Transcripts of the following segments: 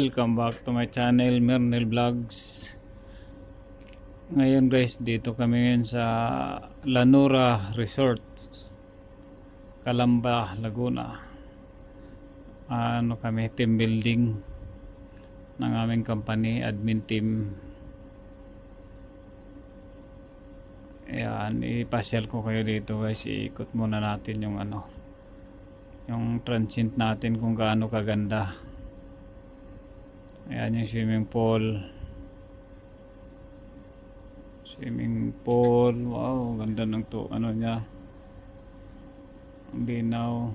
Welcome back to my channel, Mernel Vlogs. Ngayon guys, dito kami ngayon sa Lanura Resort, Calamba, Laguna. Kami, team building ng aming company, admin team. Ayan, ipasyal ko kayo dito guys. Iikot muna natin yung yung transient natin kung gaano kaganda. Ayan yung swimming pool. Wow, ganda ng niya, ang linaw.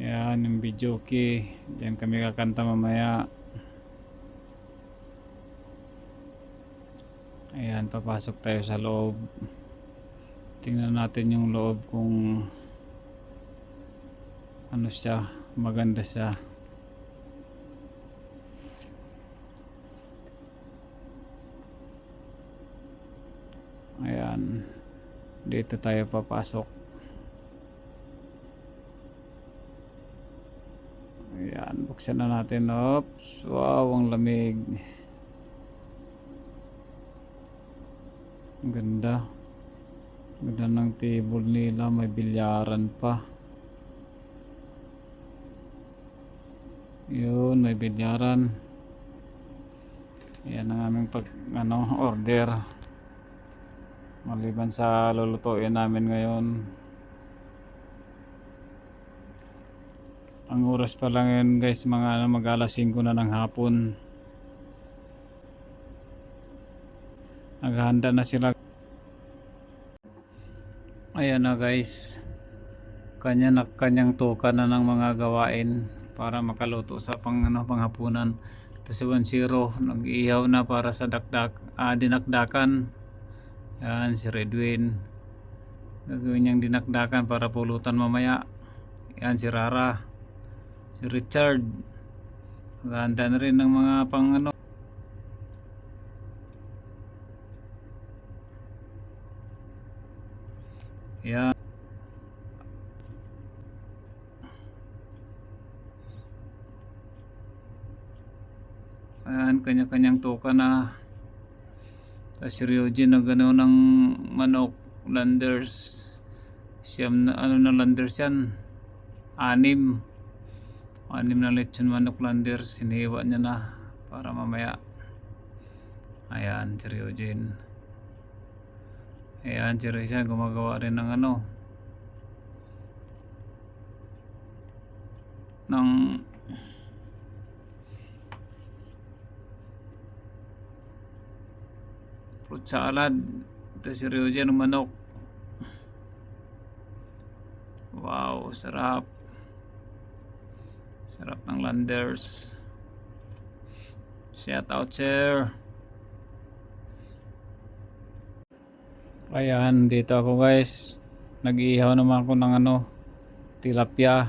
Ayan yung videoke, diyan kami kakanta mamaya. Ayan, papasok tayo sa loob. Tingnan natin yung loob kung siya, maganda siya. Ayan, dito tayo papasok. Ayan, buksan na natin. Oops, wow, ang lamig. Ang ganda. Ganda ng table nila, may bilyaran pa. Yun, may bilyaran. Ayan ang aming order. Maliban sa lulutuin namin ngayon. Ang oras pa lang yun guys, mga mag-alas 5 na ng hapon. Naghahanda na sila. Ayan na guys, kanyang tuka na ng mga gawain para makaluto sa panghapunan. Ito si 10 nag-iihaw na para sa dinakdakan. Yan si Redwin, gagawin niyang dinakdakan para pulutan mamaya. Yan si Rara, si Richard, maghahanda na rin ng mga yan. Ayan, kanya-kanyang tuka na. Tapos si Ryujin na gano'n ng manok, landers. Siyam na na landers yan. 6 na lechon manok landers. Sinihiwa niya na para mamaya. Ayan si Ryujin. Ayan si Risa, gumagawa rin ng ng fruit salad. Ito si Ryujin ng manok. Wow, sarap. Sarap ng landers. Shout out sir. Ayan, dito ako guys. Nag-iihaw naman ako ng tilapia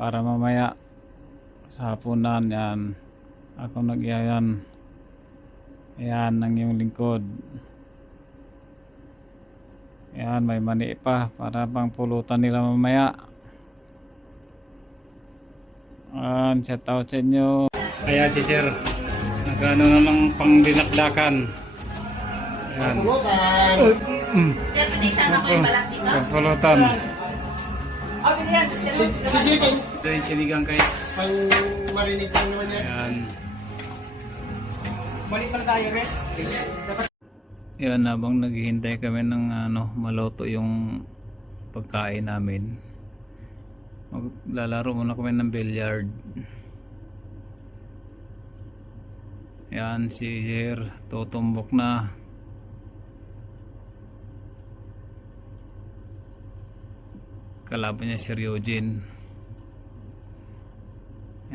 para mamaya sa hapunan. Yan, ako nag-ihaw yan. Ayan ang iyong lingkod. Ayan, may mani pa para pang pulutan nila mamaya. Ayan, shout out sa inyo. Ayan si sir, nagano na lang pang dinakdakan. Ayan. Pulutan. Sir, pwede isama ko yung balat dito? Pulutan. Sige, Ito yung sinigang kayo. pang marinig lang naman yan. Ayan. Balik pala tayo, Res. Yan, habang naghihintay kami ng maluto yung pagkain namin, maglalaro muna kami ng billiard. Yan si Jer, tutumbok na. Kalaban niya si Ryujin.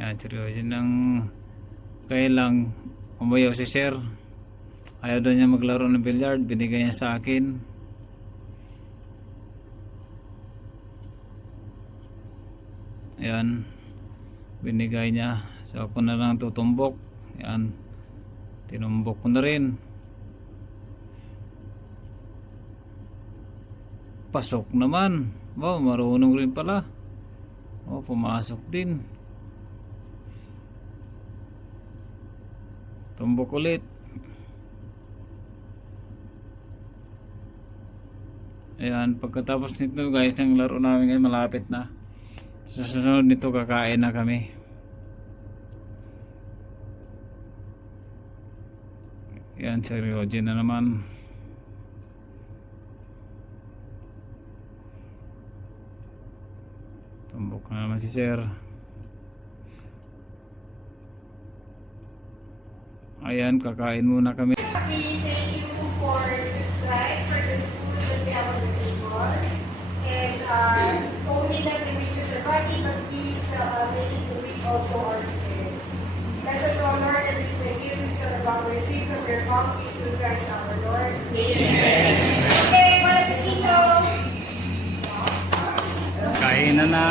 Yan si Ryujin ng kailang umayaw si Sir. Ayaw daw niya maglaro ng billiard, binigay niya sa akin. Ayan, binigay niya. So ako na lang tutumbok. Ayan, tinumbok ko na rin. Pasok naman. Wow, marunong rin pala. Oh, pumasok din. Tumbok ulit. Ayan, pagkatapos nito guys, ng laro namin ngayon, malapit na. Sa susunod nito, kakain na kami. Ayan, si Ryoji na naman. Tumbok na naman si Sir. Ayan, kakain muna kami. We thank you for like for the school that we have on the table. And only that we reach your body, but please make it to reach also our spirit. Bless us, O Lord, and this may give you the power to receive from your bounty through Christ our Lord. Amen. Okay, buen apetito. Kain na na.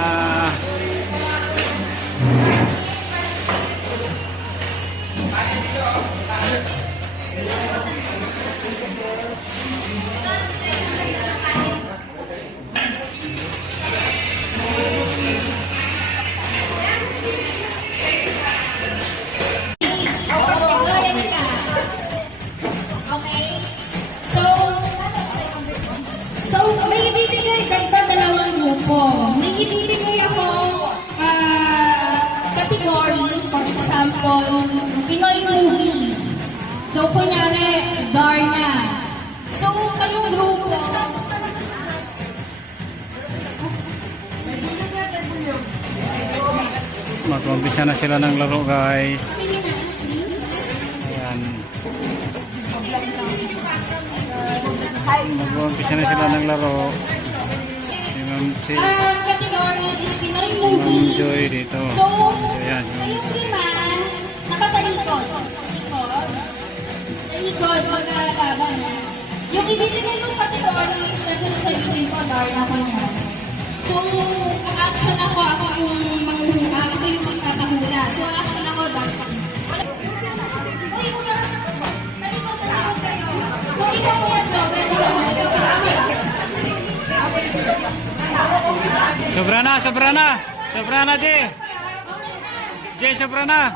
So, may ibibigay dagdag dalawang grupo. May ibibigay ako category, for example, Pinoy movie. So, kunyari, Darna. So, kayong grupo, Mag-umpisa na sila ng laro guys. Ayan. Mag-umpisa na sila ng laro. Si Ma'am Chi, category is Pinoy Ma'am movie. Joy dito. So, Ayan, si Ma'am kayong Joy. lima, nakatalikod. Talikod, magkalaban. Yung ibibigay kong category, syempre sa ibigay ko, Darna ko naman. So, action ako yung manghula, ako yung magtatahula. So, action ako, Darna. Uy, kuya, talikod na ako kayo. So, ikaw kuya, Joel, Sobra na, sobra na. Sobra na, Jay. Jay, sobra na.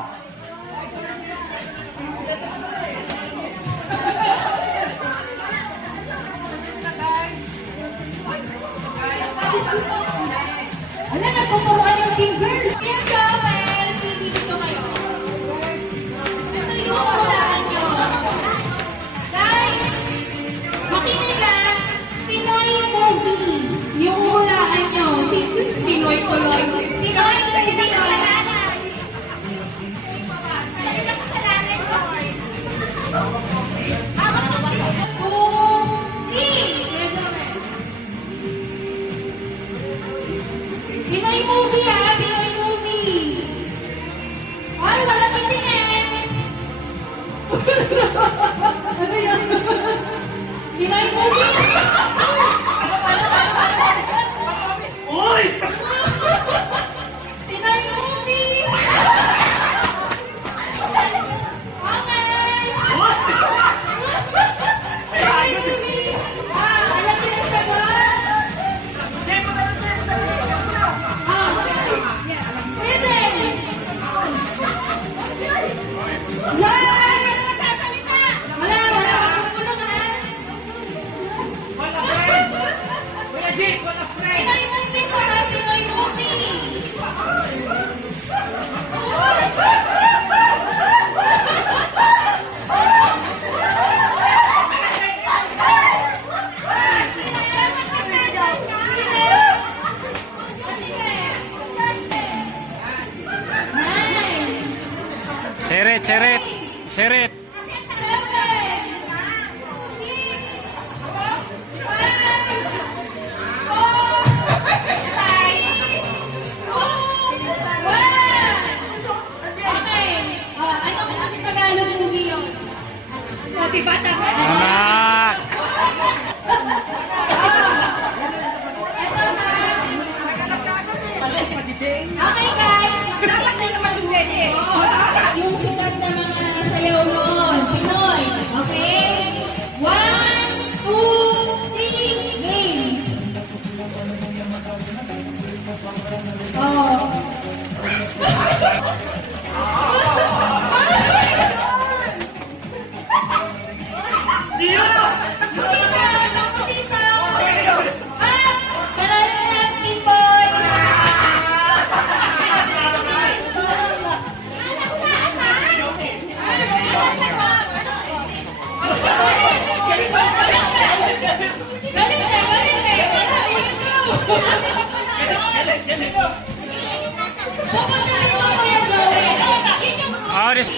Wala, nagtuturuan yung fingers. Kaya Joel, hindi dito kayo. Ito yung hulaan nyo. Guys, makinig ha. Pinoy movie. Yung hulaan nyo. Pinoy tuloy. Pinoy movie. Pinoy movie ha, Pinoy movie. Ay, wala titingin. Ano yan? Pinoy movie. Uy! Pinoy movie. Okay. Pinoy movie. Alam niyo na sagot? Pwede! Yan! Wala! Kulong ha! Pinoy movie ko ha! Pinoy movie! Seret, seret. Seret. Anak. Okay guys, dapat na naman yung ready. Yung sikat na mga sayaw noon. Pupunta rin mo Kuya Joey. Oh, this...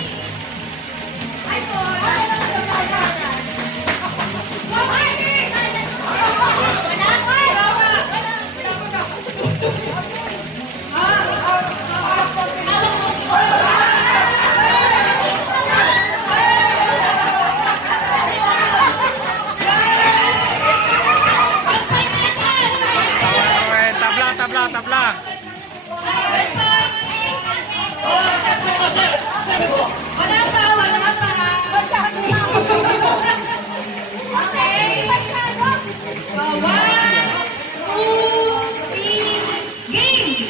Tabla, tabla. Wala pa. Okay. 1, 2, 3, game!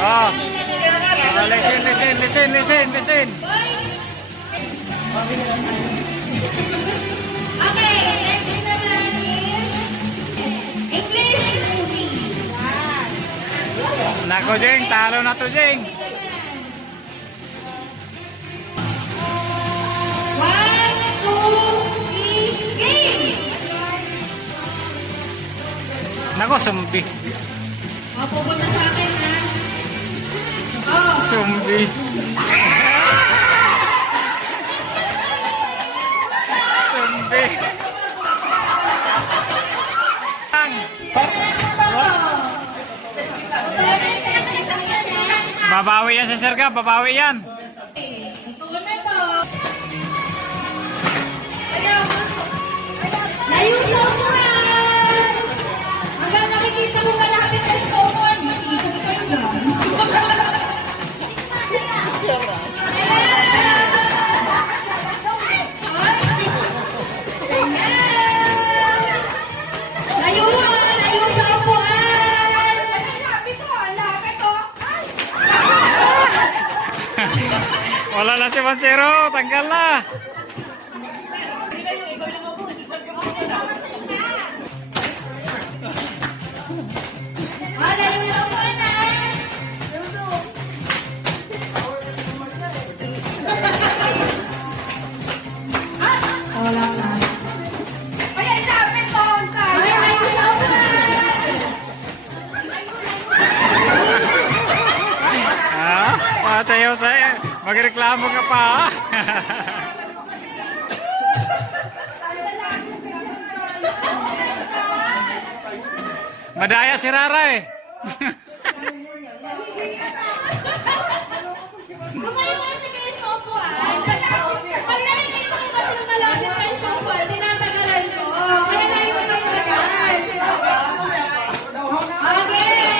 Oh. Listen. Okay, next naman is English movie. Nako, Jeng, talo na to, Jeng. 1, 2, 3, game! Nako, sumbi. Pupunta sa akin, ha? Oh, Sumbi. Sumbi. Babawi yan sa Serga, babawi yan. ito na to. Layo sa upuan! Hanggang nakikita mo malapit ang someone, makikita kayo dyan. Layo sa upuan! Wala na si Mansero, tanggal na. Layo sa upuan na! Wala na. Layo sa upuan! Ha? Sayo. Magreklamo ka pa, ha? Madaya si Rara, eh. Lumayo kasi kayo sa upuan. Pag nakikita ko kasi nung malapit kayo sa upuan, tinatagalan ko. Kaya naikot kayo agad. Okay!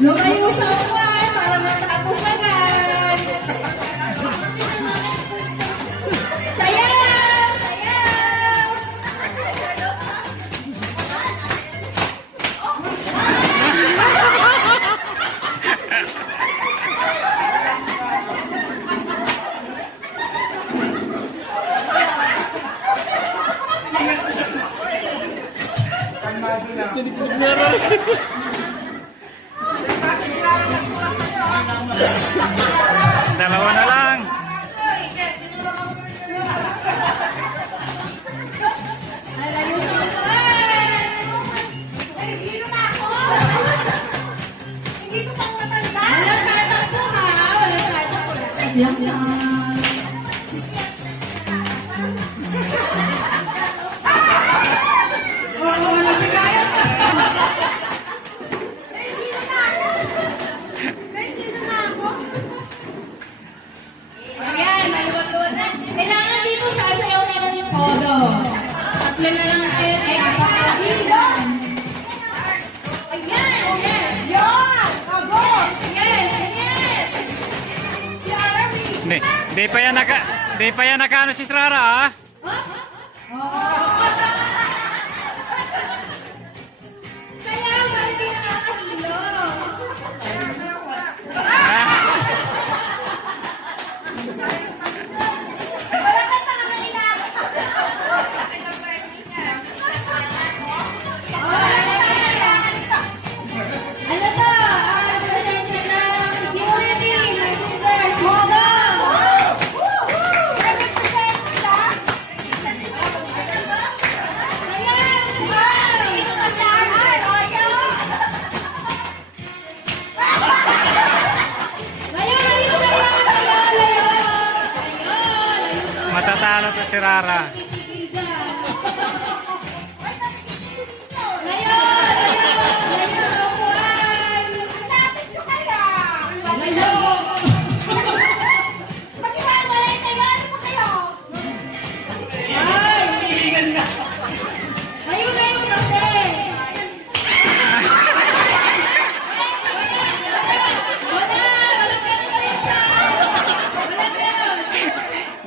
Lumayo sa upuan para matapos agad. Sayaw! Sayaw! Dalawa na lang. Layo sa upuan! Walang tatakbo ha! Walang tatakbo. Lang lang. Oo, nagkikaya ka. Ayan, naluwag-luwag na. Kailangan dito sasayaw naman yung todo. Tatlo na lang tayo. Ay, kapakalakihan. Ayan, yes. Yes, yes, yes. Di pa yan nakaano si Rara, ah. Kaya ba hindi nakakahilo? Ano to? Presensya ng security, messengers, hold on! Matatalo to si Rara.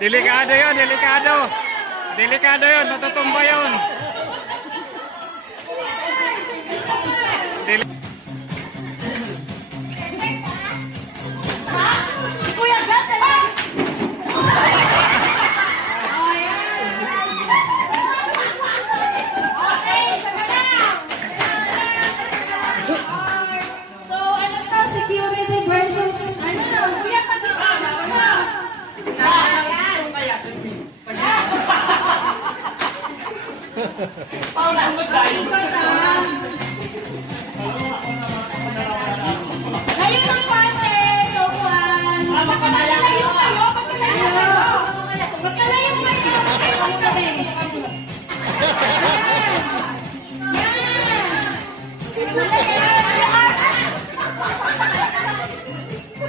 Delikado yun, delikado. Delikado yun, matutumba yun. So, ano to? Security versus ano? Kuya, Layo ng pante, so Juan. Magkalayo kayo, magkalayo kayo.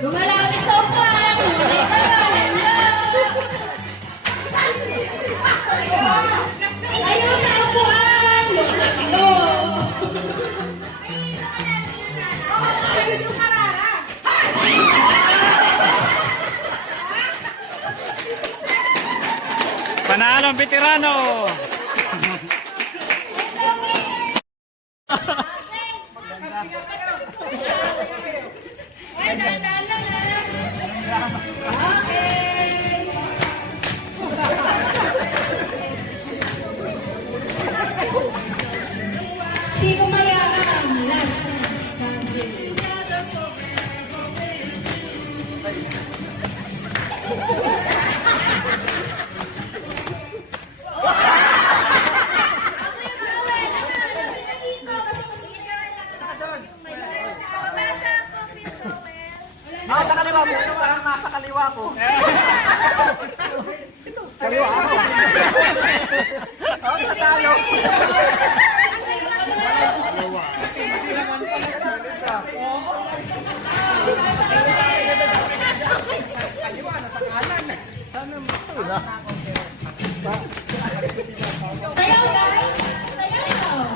Lumalapit sa Juan. Layo sa upuan. Panalo ang veterano. Sino mayabang? Last standing. Nasa kaliwa mo. Ito parang nasa kaliwa ko. Kaliwa ako. Ako natalo. Sayaw guys! Sayaw!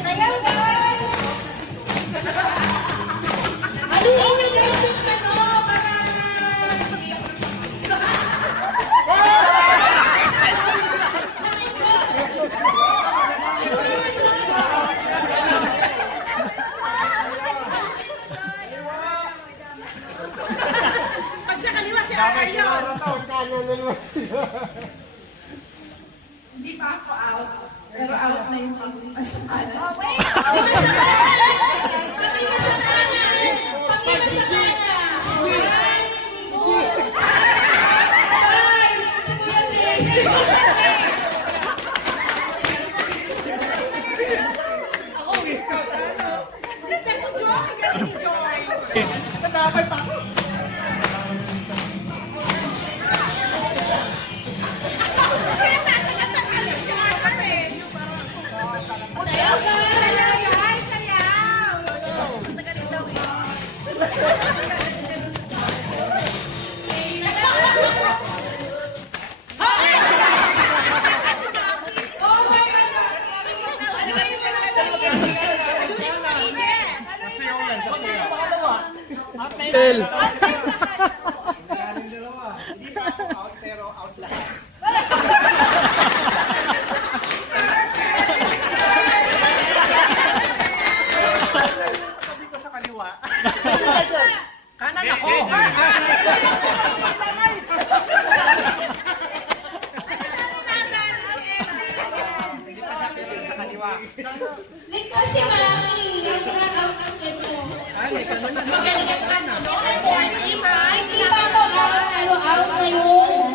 Sayaw guys! Ano yung guys yung ano? Hindi pa ako out. Pero out na yung pag-asakala. Oh, wait! Nadamay pa ako. Sabi ko sa kaliwa. Kanan ako. Hindi pa sabi ko sa kaliwa. Ligtas si Mami. Yung out-outfit mo. Ay, kanan na. Hindi ba ako out na yun?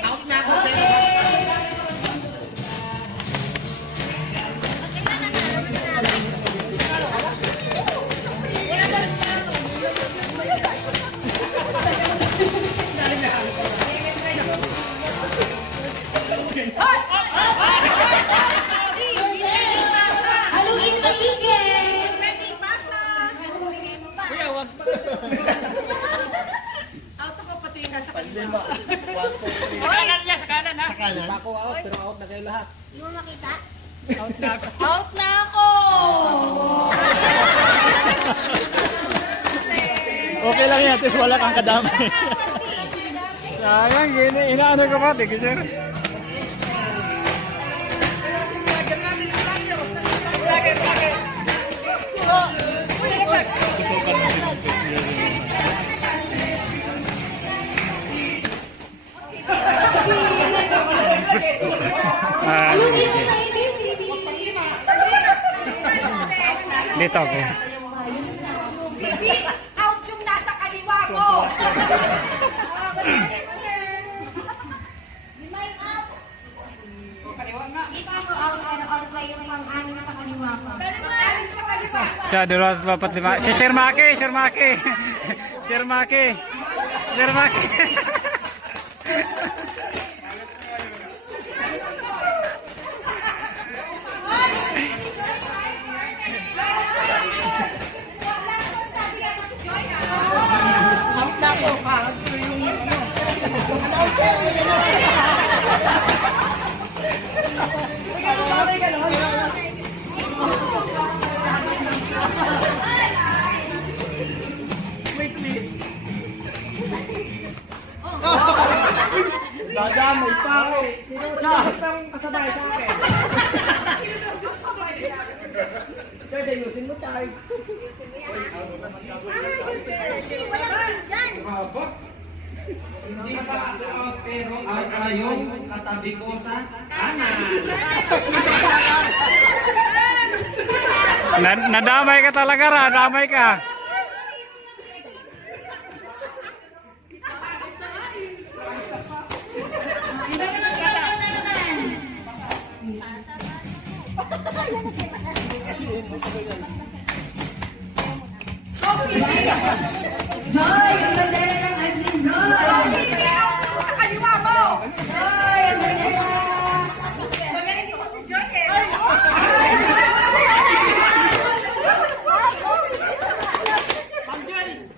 Out na ako. Haluin maigi. Kanan niya, sa kanan ha. Ako out, pero out na kayo lahat. Out na ako. Okay lang yan, tis wala kang kadamay. Sayang, inaano ka ba? Tigil sir. Haluin mo maigi, baby. Dito ako. Out yung nasa kaliwa ko. Di ba ako out na yung pang-ano sa kaliwa ko? Sa kaliwa. Siya, 245. Si Sir Maki, Sir Maki. Sir Maki. Sir Maki. Out na ako. Parang yung dadamay pa ako. Lahat ang kasabay sa akin. Kaya ayusin mo tayo. Hindi pa ako out pero out na yung katabi ko sa kanan. Nadamay ka talaga ra, nadamay ka. Joy, ang ganda na ng Adlin, Joy. Sa kaliwa mo. Joy, ang ganda na. Magaling ko si Joy eh.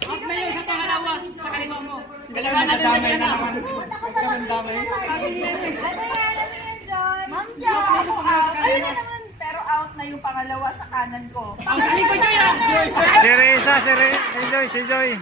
Out na yung sa pangalawa sa kaliwa mo. Kaliwa na damay na naman. Ma'am Joy. Ako out. Ayun na naman. Pero out na yung pangalawa sa kanan ko. Ang galing ko Joy ah! Si Risa, si Joy, si Joy.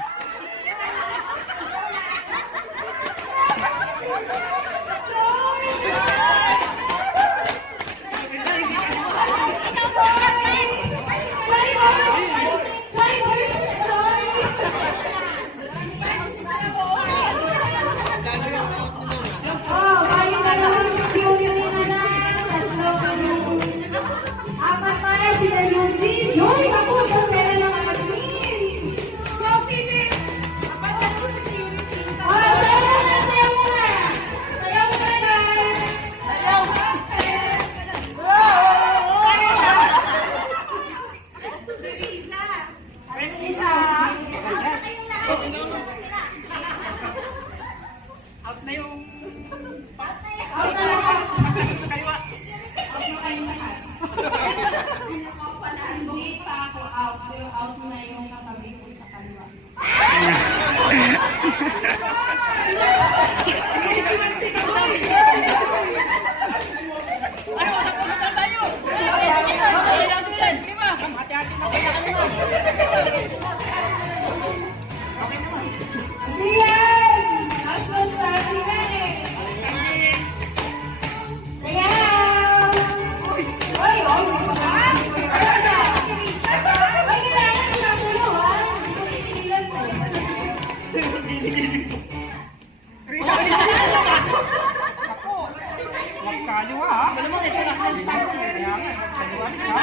Oh, kayo na lang sa beauty na lang. Tatlo kami. Apat pa yan, sila yung team. Joy, ako, so meron lang ang team. Go, Phoebe! Oh, sayaw na, sayaw na. Sayaw na, guys. Sayaw na. Out na yung Out na lang. sa kaliwa. Hindi pa ako out, pero out na yung katabi ko sa kaliwa. Ano, usap-usap na tayo. Ay, natin yan. Di ba? Hati-hati Rian! Aswan sa atin eh. Sayaw! Oy, oy, mga! Ay, kailangan sinasayaw, ha? Hindi ko titigilan mo. Magkaliwa ha. Alam mo, ito na ang tao. Kaya nga, kaliwa siya.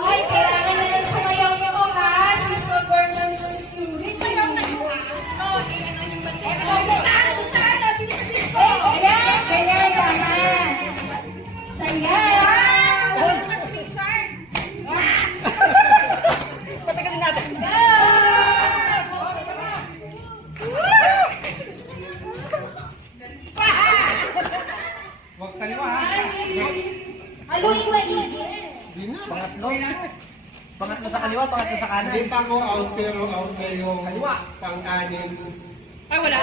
Hoy, kailangan na lang sumayaw niyo ko, ha? Sister versus security. Ayan, ganyan naman. Sayaw! Patagalin natin. Huwag kaliwa ha. Haluin maigi. Pangatlo. Pangatlo sa kaliwa, pangatlo sa kanan. Hindi pa ako out pero out na yung Kaliwa. pang-anin. Ay, wala.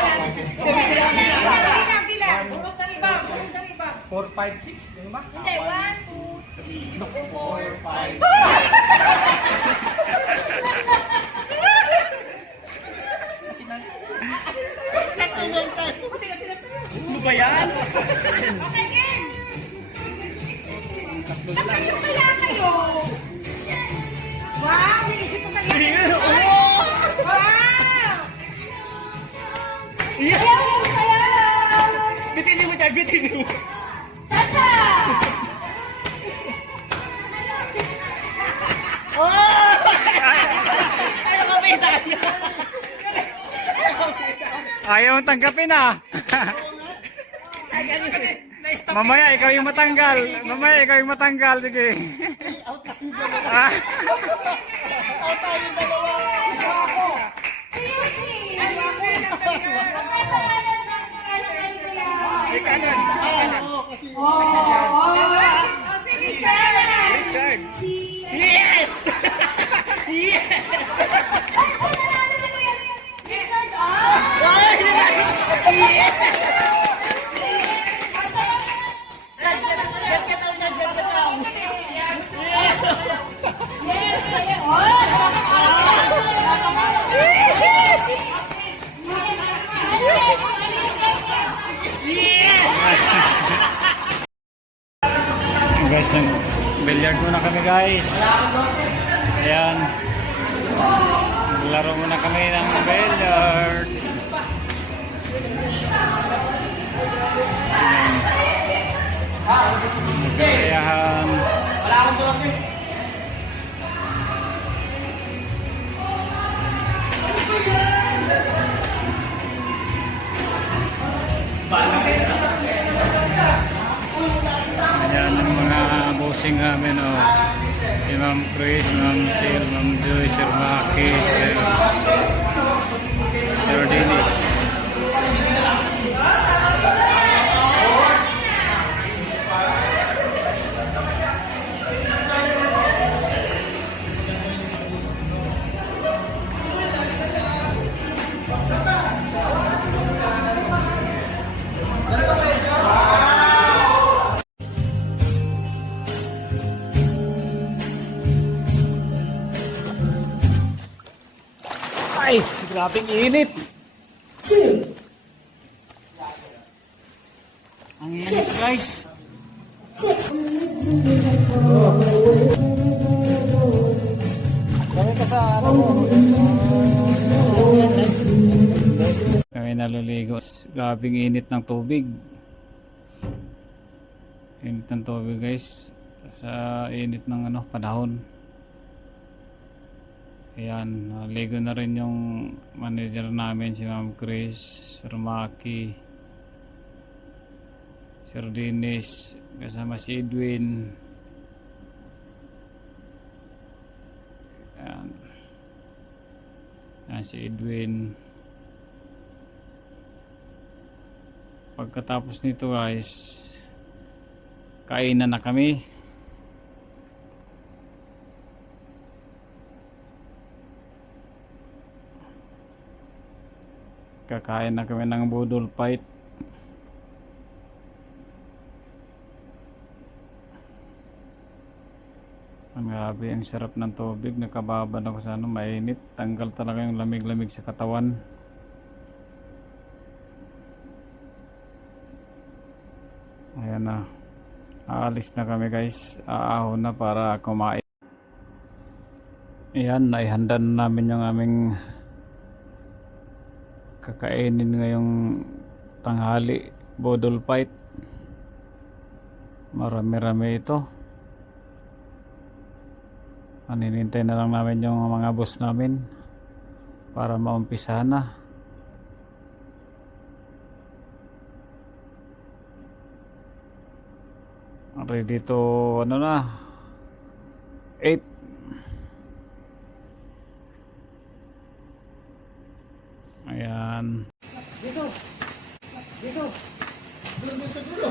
Bilang. Urot ng iba. Urot ng iba. 4, 5, 6. Yung ba? Hindi, 1, 2, 3, 4, 5. Ano ba yan? Kaya kayo. Wow, inisip ko talaga. Wow! Sayaw, sayaw! Bitinin mo dyan, bitinin mo. Chacha! Ayaw ka ba tayo? Ayaw mong tanggapin ah. Mamaya ikaw yung matanggal. Mamaya ikaw yung matanggal. Sige. Ah. Eugene! Ang nasa kanan ng ganito yan. Kanan. Si Richard! Richard. Si... Yes! Yes! Ang nanalo si Kuya Richard! Ah! Yes! Sayaw! Guys, nag-billiard muna kami guys. Ayan. Laro muna kami ng billiard. Ayan. Ayan ang mga bossing namin oh. Si Ma'am Chris, Ma'am Sil, Ma'am Joy, Sir Maki, Sir Dennis. Ay, grabing init. Ang init guys. Kami naliligo. Grabing init ng tubig. Init ng tubig guys. Sa init ng panahon. Ayan, naligo na rin yung manager namin si Ma'am Chris, Sir Maki, Sir Dennis, kasama si Edwin. Ayan. Ayan si Edwin. pagkatapos nito guys, kainan na kami. Kakain na kami ng budol fight. Ang grabe, ang sarap ng tubig. Nakababad ako sa ano, mainit. Tanggal talaga yung lamig-lamig sa katawan. Ayan na. Aalis na kami guys. Aahon na para kumain. Ayan, naihanda na namin yung aming kakainin ngayong tanghali. Budol fight. Marami-rami ito. Aninintay na lang namin yung mga boss namin para maumpisahan na. Ready to ano na 8. Ayan. Doon sa dulo.